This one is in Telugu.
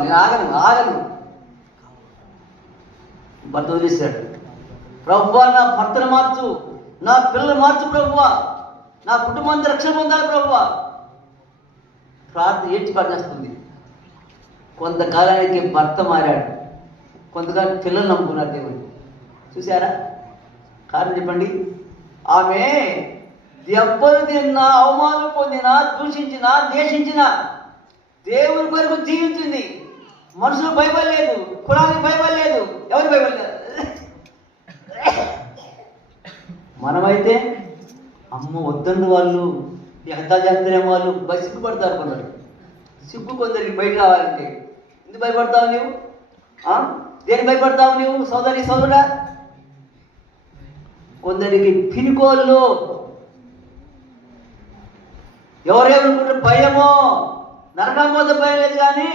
నేను ఆగను భర్త వదిలేశాడు. ప్రభువా, నా భర్తను మార్చు, నా పిల్లలు మార్చు ప్రభువా, నా కుటుంబాన్ని రక్షణ పొందాలి ప్రభువా. ప్రార్థన ఏంటి పనిచేస్తుంది? కొంతకాలానికి భర్త మారాడు, కొంతకాలం పిల్లలు నమ్ముకున్నారు దేవుని. చూసారా? కారణం చెప్పండి. ఆమె దెబ్బలు తిన్నా, అవమానం పొందినా, దూషించినా, దేశించినా దేవుని కొరకు జీవించింది. మనుషులు భయపడలేదు, కులానికి భయపడలేదు, ఎవరు భయపడలేదు. మనమైతే అమ్మ వద్దండి వాళ్ళు ఎంత చేస్తారేమో వాళ్ళు సిగ్గుపడతారు. కొందరు సిగ్గు కొందరికి బయట రావాలంటే. ఎందుకు భయపడతావు నీవు? దేని భయపడతావు నీవు సోదరి సోదరుడా? కొందరికి పినుకోళ్ళు, ఎవరేమనుకుంటే భయమో, నరకం పోతే భయం లేదు కానీ